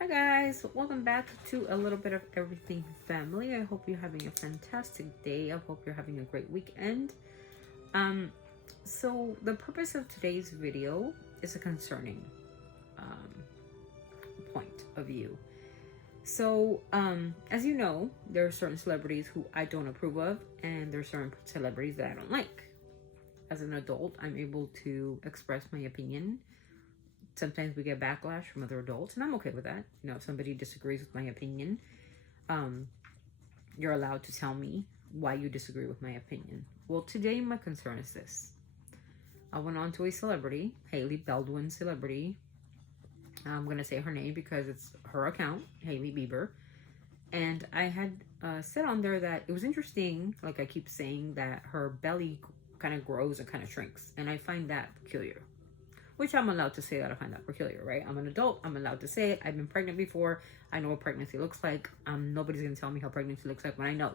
Hi guys, welcome back to a little bit of everything family. I hope you're having a fantastic day. I hope you're having a great weekend. Um, so the purpose of today's video is a concerning um, point of view. So, as you know, there are certain celebrities who I don't approve of, and there are certain celebrities that I don't like. As an adult, I'm able to express my opinion. Sometimes we get backlash from other adults, and I'm okay with that. You know, if somebody disagrees with my opinion, um, you're allowed to tell me why you disagree with my opinion. Well, today my concern is this. I went on to a celebrity, Hailey Baldwin celebrity. I'm going to say her name because it's her account, Hailey Bieber. And I had said on there that it was interesting, like I keep saying, that her belly kind of grows and kind of shrinks. And I find that peculiar. Which I'm allowed to say that I find that peculiar, right? I'm an adult. I'm allowed to say it. I've been pregnant before. I know what pregnancy looks like. Nobody's going to tell me how pregnancy looks like when I know.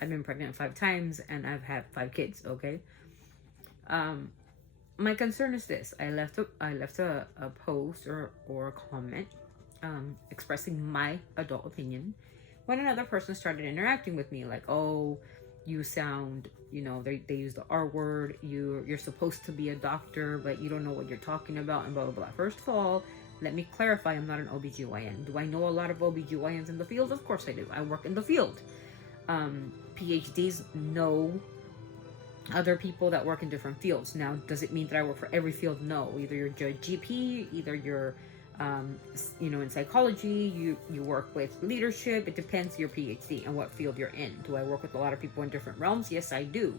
I've been pregnant 5 times and I've had 5 kids, okay? My concern is this. I left a post or a comment expressing my adult opinion when another person started interacting with me like, oh, you sound, they use the R word, you're supposed to be a doctor, but you don't know what you're talking about, and blah, blah, blah. First of all, let me clarify, I'm not an OBGYN. Do I know a lot of OBGYNs in the field? Of course I do. I work in the field. PhDs know other people that work in different fields. Now, does it mean that I work for every field? No. Either you're a GP, either you're in psychology, you work with leadership. It depends your PhD and what field you're in. Do I work with a lot of people in different realms? Yes, I do.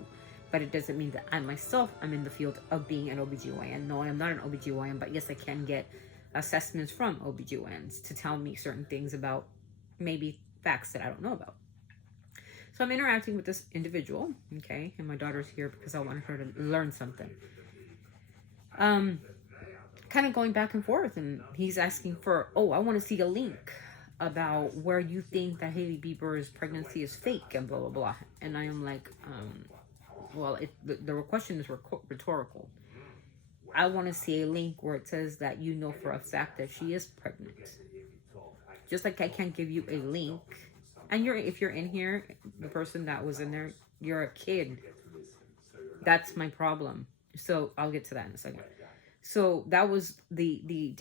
But it doesn't mean that I myself, I'm in the field of being an OBGYN. No, I'm not an OBGYN, but yes, I can get assessments from OBGYNs to tell me certain things about maybe facts that I don't know about. So I'm interacting with this individual, okay? And my daughter's here because I wanted her to learn something. Kind of going back and forth, and he's asking for, I want to see a link about where you think that Hailey Bieber's pregnancy is fake and blah blah blah. And I am like, the question is rhetorical. I want to see a link where it says that you know for a fact that she is pregnant. Just like I can't give you a link, and if you're in here, the person that was in there, you're a kid. That's my problem. So I'll get to that in a second. So that was the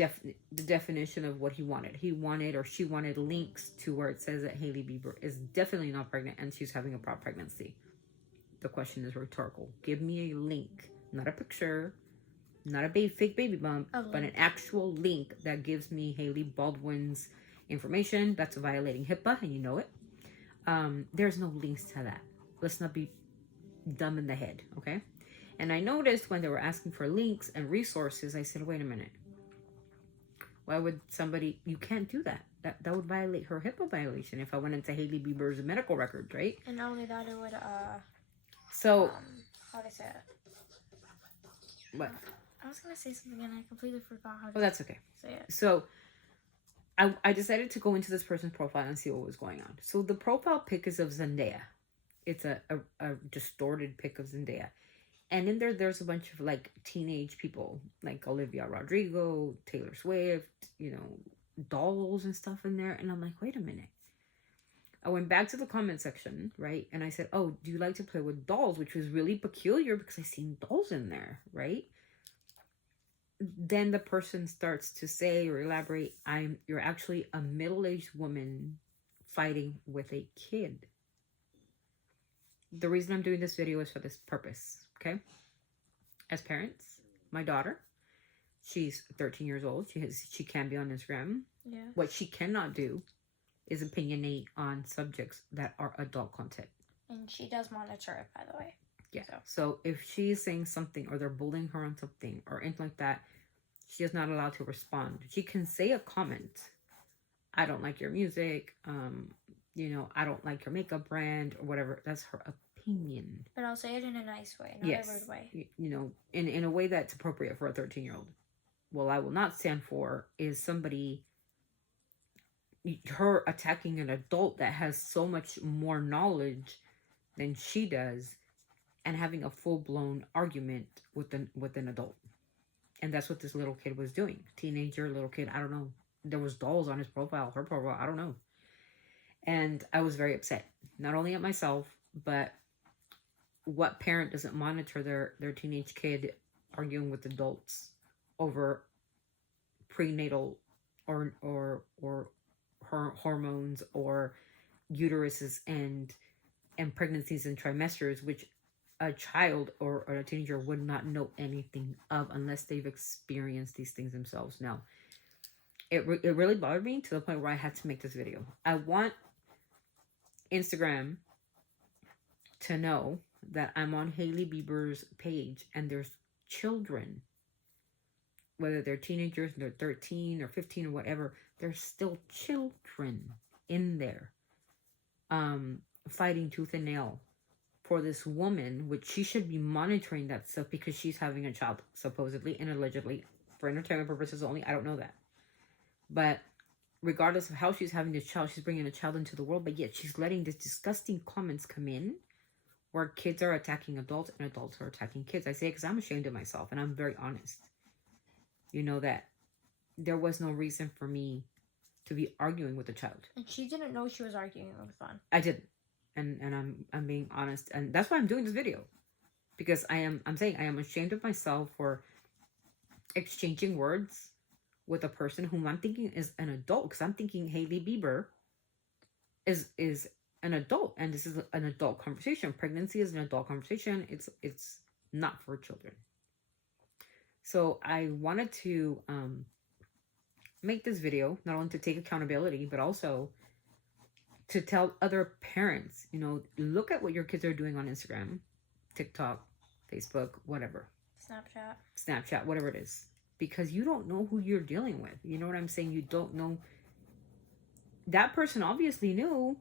definition of what he wanted. He wanted, or she wanted, links to where it says that Hailey Bieber is definitely not pregnant and she's having a prop pregnancy. The question is rhetorical. Give me a link, not a picture, not a fake baby bump, but an actual link that gives me Hailey Baldwin's information. That's violating HIPAA, and you know it. There's no links to that. Let's not be dumb in the head, okay? And I noticed when they were asking for links and resources, I said, wait a minute. Why would somebody... You can't do that. That would violate her HIPAA violation if I went into Hailey Bieber's medical records, right? And not only that, it would, So... how to say it? What? I was going to say something and I completely forgot how to that's okay. say it. So... I decided to go into this person's profile and see what was going on. So the profile pic is of Zendaya. It's a distorted pic of Zendaya. And in there's a bunch of like teenage people, like Olivia Rodrigo, Taylor Swift, dolls and stuff in there. And I'm like, wait a minute. I went back to the comment section, right? And I said, oh, do you like to play with dolls? Which was really peculiar because I seen dolls in there, right? Then the person starts to say or elaborate, you're actually a middle-aged woman fighting with a kid. The reason I'm doing this video is for this purpose, okay? As parents, my daughter, she's 13 years old. She can be on Instagram. Yeah. What she cannot do is opinionate on subjects that are adult content. And she does monitor it, by the way. Yeah. So if she's saying something or they're bullying her on something or anything like that, she is not allowed to respond. She can say a comment. I don't like your music. I don't like your makeup brand or whatever. That's her opinion. But I'll say it in a nice way, not a rude way. In a way that's appropriate for a 13-year-old. What I will not stand for is her attacking an adult that has so much more knowledge than she does and having a full-blown argument with an adult. And that's what this little kid was doing. Teenager, little kid, I don't know. there was dolls on his profile, her profile, I don't know. And I was very upset, not only at myself, but what parent doesn't monitor their teenage kid arguing with adults over prenatal or hormones or uteruses and pregnancies and trimesters, which a child or a teenager would not know anything of unless they've experienced these things themselves. Now, it really bothered me to the point where I had to make this video. I want Instagram to know that I'm on Hailey Bieber's page and there's children, whether they're teenagers, they're 13 or 15 or whatever, there's still children in there fighting tooth and nail for this woman, which she should be monitoring that stuff because she's having a child, supposedly and allegedly, for entertainment purposes only. I don't know that. But regardless of how she's having this child, she's bringing a child into the world, but yet she's letting these disgusting comments come in where kids are attacking adults and adults are attacking kids. I say it because I'm ashamed of myself and I'm very honest. You know that there was no reason for me to be arguing with a child. And she didn't know she was arguing with one. I didn't. And I'm being honest, and that's why I'm doing this video, because I'm saying I am ashamed of myself for exchanging words with a person whom I'm thinking is an adult, because I'm thinking Hailey Bieber is an adult, and this is an adult conversation. Pregnancy is an adult conversation. It's not for children. So I wanted to make this video not only to take accountability, but also to tell other parents, you know, look at what your kids are doing on Instagram, TikTok, Facebook, whatever. Snapchat, whatever it is. Because you don't know who you're dealing with. You know what I'm saying? You don't know. That person obviously knew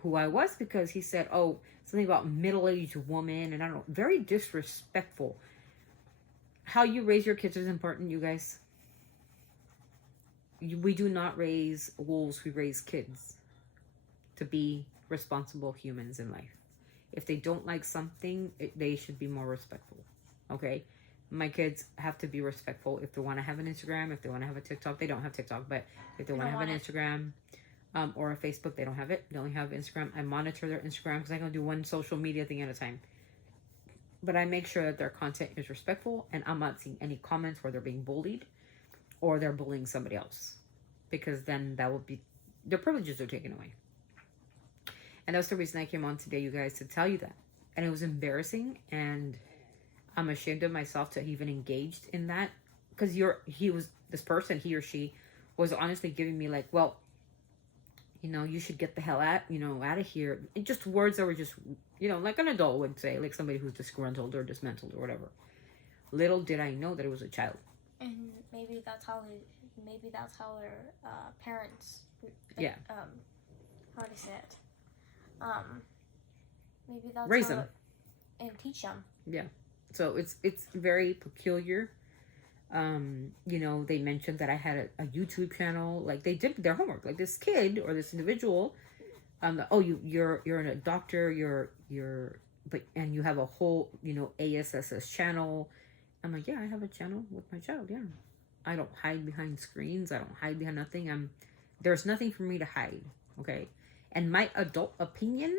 who I was because he said, oh, something about middle-aged woman. And I don't know, very disrespectful. How you raise your kids is important, you guys. We do not raise wolves, we raise kids to be responsible humans in life. If they don't like something, they should be more respectful. Okay? My kids have to be respectful. If they want to have an Instagram, if they want to have a TikTok, they don't have TikTok, but if they want to have an Instagram or a Facebook, they don't have it. They only have Instagram. I monitor their Instagram because I can do one social media thing at a time. But I make sure that their content is respectful and I'm not seeing any comments where they're being bullied or they're bullying somebody else. Because then that will be, their privileges are taken away. And that's the reason I came on today, you guys, to tell you that. And it was embarrassing, and I'm ashamed of myself to have even engaged in that. Because he or she was honestly giving me like, well, you know, you should get the hell out of here. And just words that were just, you know, like an adult would say, like somebody who's disgruntled or dismantled or whatever. Little did I know that it was a child. And maybe that's how their parents. Yeah. How do you say it? Maybe that's raise them and teach them. Yeah. So it's very peculiar. You know, they mentioned that I had a YouTube channel. Like they did their homework. Like this kid or this individual, you're a doctor. And you have a whole, you know, ASSS channel. I'm like, yeah, I have a channel with my child. Yeah, I don't hide behind screens. I don't hide behind nothing. There's nothing for me to hide. Okay. And my adult opinion,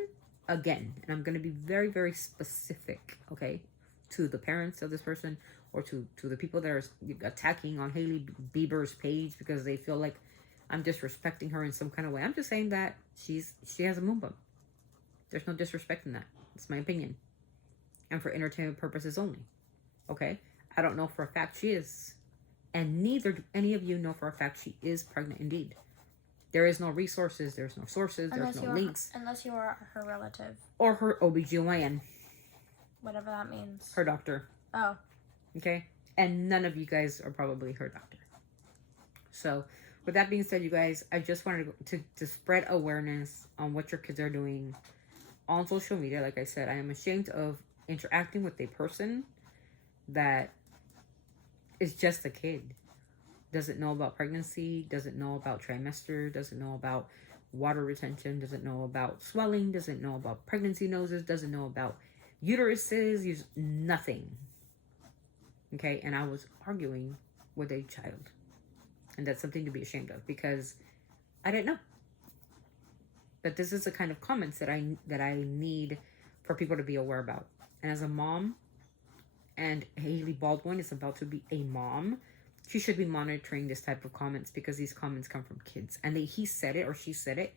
again, and I'm going to be very, very specific, okay, to the parents of this person or to the people that are attacking on Hailey Bieber's page because they feel like I'm disrespecting her in some kind of way. I'm just saying that she has a moon bump. There's no disrespect in that. It's my opinion. And for entertainment purposes only, okay? I don't know for a fact she is. And neither do any of you know for a fact she is pregnant indeed. There is no resources, there's no sources, there's no links. Unless you are her relative. Or her OBGYN. Whatever that means. Her doctor. Oh. Okay? And none of you guys are probably her doctor. So, with that being said, you guys, I just wanted to spread awareness on what your kids are doing on social media. Like I said, I am ashamed of interacting with a person that is just a kid. Doesn't know about pregnancy, doesn't know about trimester, doesn't know about water retention, doesn't know about swelling, doesn't know about pregnancy noses, doesn't know about uteruses, nothing. Okay, and I was arguing with a child. And that's something to be ashamed of, because I didn't know. But this is the kind of comments that I need for people to be aware about. And as a mom, and Hailey Baldwin is about to be a mom, she should be monitoring this type of comments, because these comments come from kids. And he said it or she said it.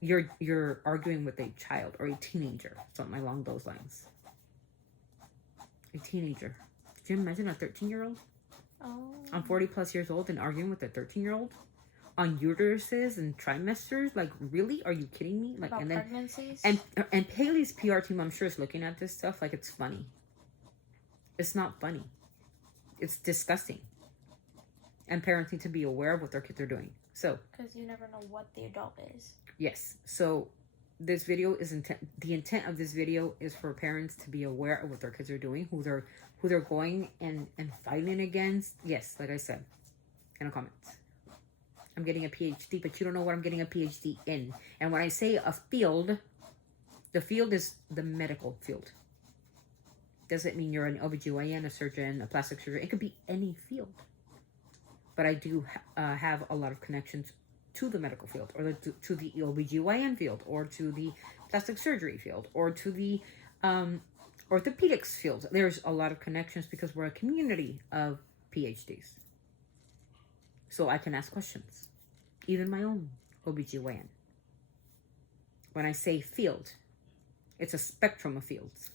You're arguing with a child or a teenager, something along those lines. A teenager. Could you imagine a 13-year-old? Oh. I'm 40 plus years old and arguing with a 13-year-old on uteruses and trimesters. Like, really? Are you kidding me? Like, About and then pregnancies? and Haley's PR team, I'm sure, is looking at this stuff like it's funny. It's not funny. It's disgusting. And parents need to be aware of what their kids are doing. So, because you never know what the adult is. yes. So, this video is the intent of this video is for parents to be aware of what their kids are doing, who they're going and fighting against. Yes, like I said in the comments. I'm getting a PhD, but you don't know what I'm getting a PhD in. And when I say a field, the field is the medical field. Doesn't mean you're an OBGYN, a surgeon, a plastic surgeon. It could be any field. But I do have a lot of connections to the medical field, or to the OBGYN field, or to the plastic surgery field, or to the orthopedics field. There's a lot of connections because we're a community of PhDs. So I can ask questions. Even my own OBGYN. When I say field, it's a spectrum of fields.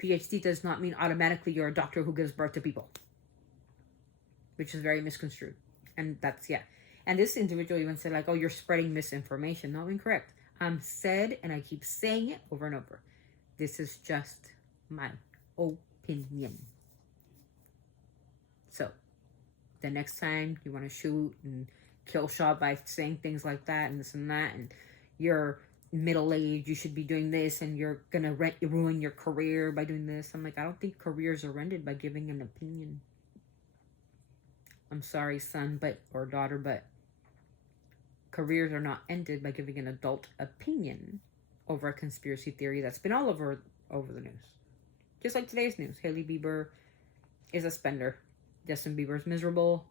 PhD does not mean automatically you're a doctor who gives birth to people. Which is very misconstrued. And that's, yeah. And this individual even said, like, oh, you're spreading misinformation. No, incorrect. I'm said, and I keep saying it over and over. This is just my opinion. So, the next time you want to shoot and kill shot by saying things like that and this and that, and you're middle-aged, you should be doing this, and you're going to ruin your career by doing this. I'm like, I don't think careers are ended by giving an opinion. I'm sorry, son, or daughter, but careers are not ended by giving an adult opinion over a conspiracy theory that's been all over the news. Just like today's news. Hailey Bieber is a spender. Justin Bieber's miserable.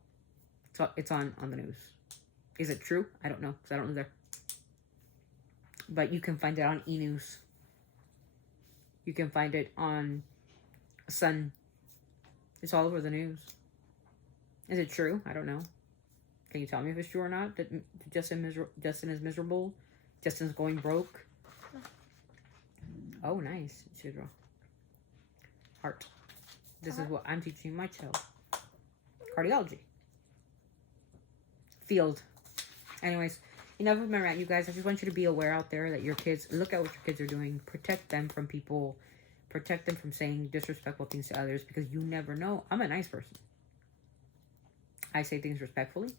It's on the news. Is it true? I don't know, because I don't live there. But you can find it on E! News. You can find it on Sun. It's all over the news. Is it true? I don't know. Can you tell me if it's true or not? That Justin is miserable? Justin's going broke? Oh, nice. Shidra. Heart. This is what I'm teaching my child. Cardiology. Field. Anyways, enough of my rant, you guys. I just want you to be aware out there that your kids, look at what your kids are doing. Protect them from people. Protect them from saying disrespectful things to others, because you never know. I'm a nice person. I say things respectfully.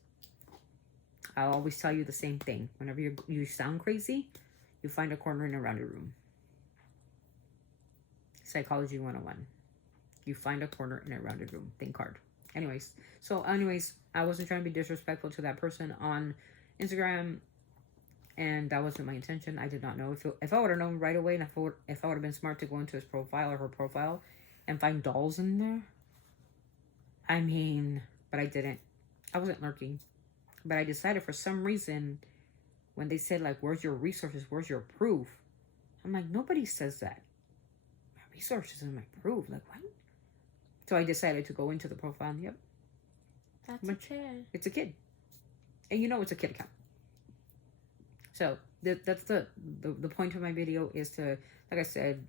I'll always tell you the same thing. Whenever you sound crazy, you find a corner in a rounded room. Psychology 101. You find a corner in a rounded room. Think hard. Anyways, I wasn't trying to be disrespectful to that person on Instagram, and that wasn't my intention. I did not know. If I would have known right away, and if I would have been smart to go into his profile or her profile and find dolls in there, but I didn't. I wasn't lurking. But I decided for some reason, when they said, like, where's your resources? Where's your proof? I'm like, nobody says that. My resources and my proof. Like, what? So I decided to go into the profile. Yep. That's a kid. It's a kid. And you know it's a kid account. So that's the point of my video is to, like I said,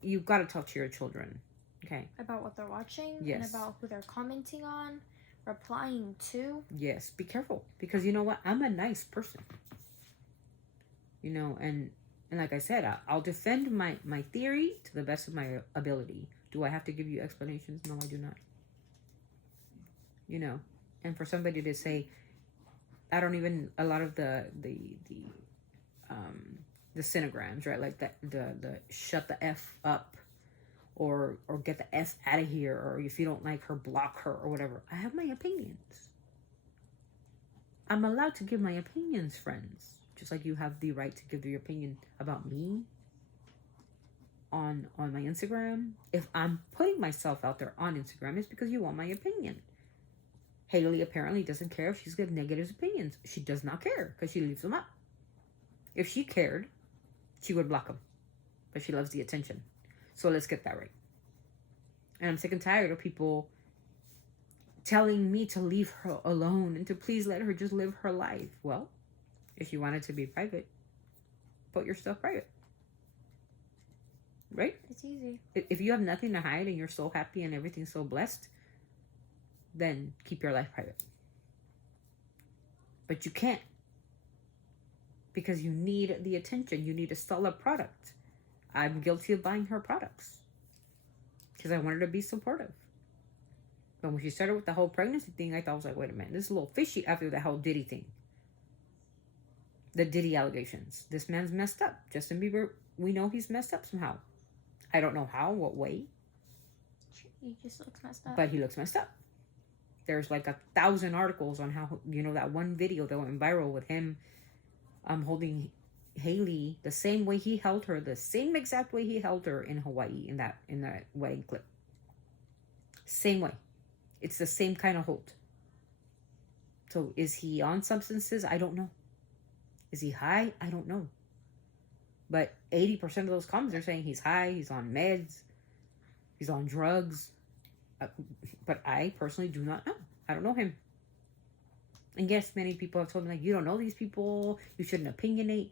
you've got to talk to your children. Okay. About what they're watching. Yes. And about who they're commenting on, replying to. Yes. Be careful. Because you know what? I'm a nice person. You know, and like I said, I'll defend my theory to the best of my ability. Do I have to give you explanations? No, I do not. You know, and for somebody to say, I don't even, a lot of the synograms, right? Like the shut the F up, or get the F out of here, or if you don't like her, block her, or whatever. I have my opinions. I'm allowed to give my opinions, friends. Just like you have the right to give your opinion about me on my Instagram. If I'm putting myself out there on Instagram, it's because you want my opinion. Hailey apparently doesn't care if she's got negative opinions. She does not care because she leaves them up. If she cared, she would block them. But she loves the attention. So let's get that right. And I'm sick and tired of people telling me to leave her alone and to please let her just live her life. Well, if you want it to be private, put your stuff private. Right? It's easy. If you have nothing to hide and you're so happy and everything's so blessed, then keep your life private. But you can't. Because you need the attention. You need to sell a product. I'm guilty of buying her products. Because I wanted to be supportive. But when she started with the whole pregnancy thing, I thought, I was like, wait a minute. This is a little fishy after the whole Diddy thing. The Diddy allegations. This man's messed up. Justin Bieber, we know he's messed up somehow. I don't know how, what way. He just looks messed up. But he looks messed up. There's like 1,000 articles on how, that one video that went viral with him holding Hailey the same way he held her, the same exact way he held her in Hawaii in that wedding clip. Same way. It's the same kind of hold. So is he on substances? I don't know. Is he high? I don't know. But 80% of those comments are saying he's high, he's on meds, he's on drugs. But I personally do not know. I don't know him. And yes, many people have told me, like, you don't know these people, you shouldn't opinionate.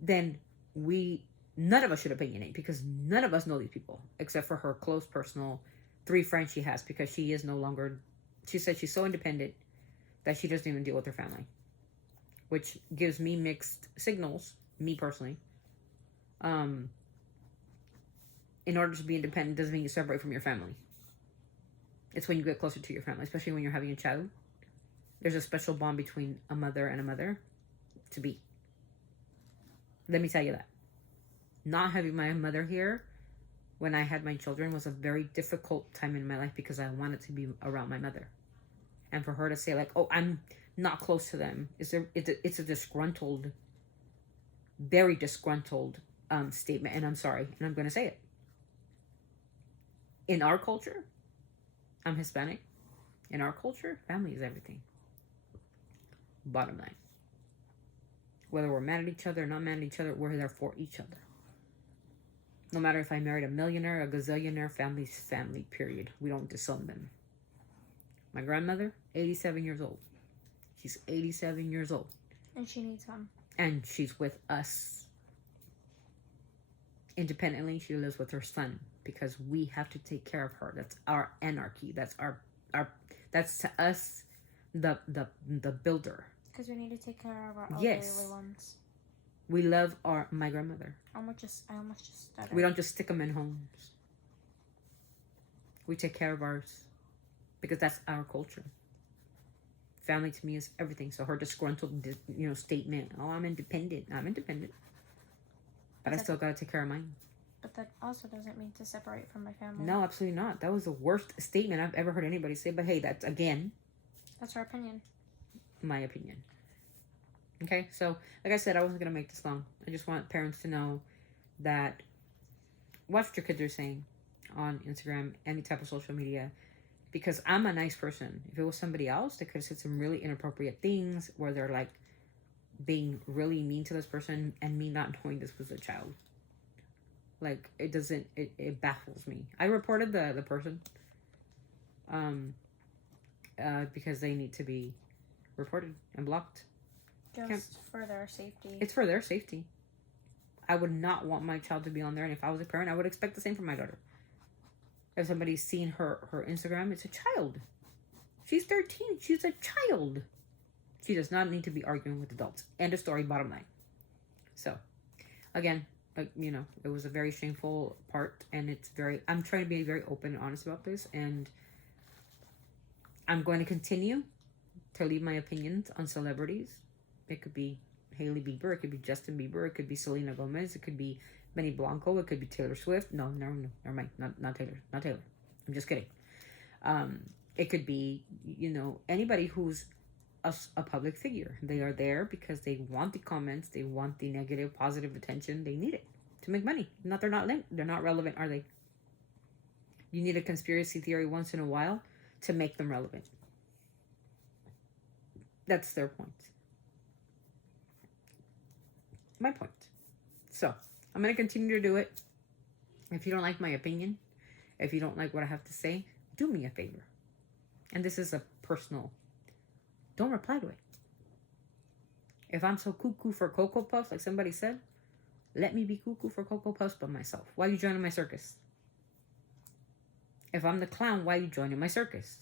Then none of us should opinionate because none of us know these people except for her close personal 3 friends she has, because she is no longer, she said she's so independent that she doesn't even deal with her family, which gives me mixed signals, me personally. In order to be independent doesn't mean you separate from your family. It's when you get closer to your family, especially when you're having a child. There's a special bond between a mother and a mother to be. Let me tell you that. Not having my mother here when I had my children was a very difficult time in my life because I wanted to be around my mother. And for her to say, like, oh, I'm not close to them, it's a disgruntled, very disgruntled statement. And I'm sorry, and I'm going to say it. In our culture, I'm Hispanic. In our culture, family is everything. Bottom line. Whether we're mad at each other or not mad at each other, we're there for each other. No matter if I married a millionaire, a gazillionaire, family's family, period. We don't disown them. My grandmother, 87 years old. She's 87 years old. And she needs him. And she's with us. Independently, she lives with her son because we have to take care of her. That's our anarchy. That's our that's to us the builder. Because we need to take care of our elderly ones. We love my grandmother. I almost just stuttered. We don't just stick them in homes. We take care of ours because that's our culture. Family to me is everything. So her disgruntled, statement, oh, I'm independent. I'm independent. But I still got to take care of mine. But that also doesn't mean to separate from my family. No, absolutely not. That was the worst statement I've ever heard anybody say. But hey, that's her opinion. My opinion. Okay, so like I said, I wasn't going to make this long. I just want parents to know that watch what your kids are saying on Instagram, any type of social media, because I'm a nice person. If it was somebody else, they could have said some really inappropriate things where they're like being really mean to this person and me not knowing this was a child. Like, it baffles me. I reported the person because they need to be reported and blocked. Just for their safety. It's for their safety. I would not want my child to be on there, and if I was a parent, I would expect the same from my daughter. If somebody's seen her Instagram, it's a child. She's 13. She's a child. She does not need to be arguing with adults. End of story, bottom line. So, again, it was a very shameful part, and I'm trying to be very open and honest about this, and I'm going to continue to leave my opinions on celebrities. It could be Hailey Bieber, it could be Justin Bieber, it could be Selena Gomez, it could be Benny Blanco, it could be Taylor Swift. No, never mind. Not Taylor. I'm just kidding. It could be, anybody who's a public figure. They are there because they want the comments, they want the negative, positive attention. They need it to make money. They're not relevant, are they? You need a conspiracy theory once in a while to make them relevant. That's their point. My point. So, I'm going to continue to do it. If you don't like my opinion, if you don't like what I have to say, do me a favor. And this is a personal, don't reply to it. If I'm so cuckoo for Cocoa Puffs, like somebody said, let me be cuckoo for Cocoa Puffs by myself. Why are you joining my circus? If I'm the clown, why are you joining my circus?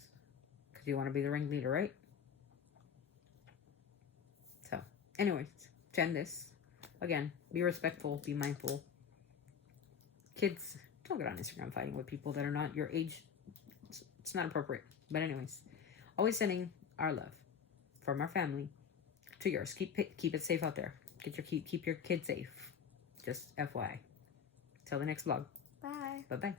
Because you want to be the ringleader, right? So, anyways, to end this, again, be respectful, be mindful. Kids, don't get on Instagram fighting with people that are not your age. It's not appropriate. But anyways, always sending our love from our family to yours. Keep it safe out there. Keep your kids safe. Just FYI. Till the next vlog. Bye. Bye-bye.